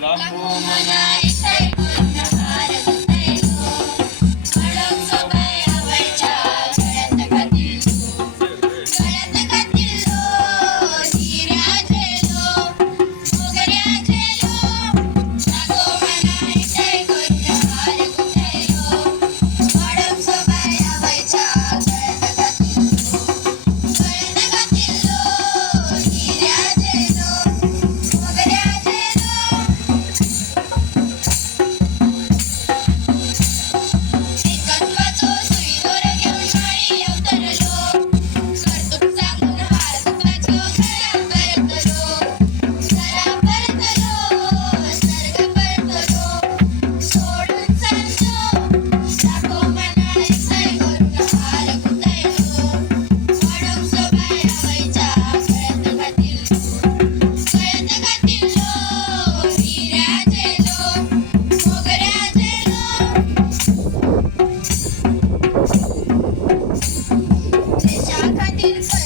Lahat po mga It's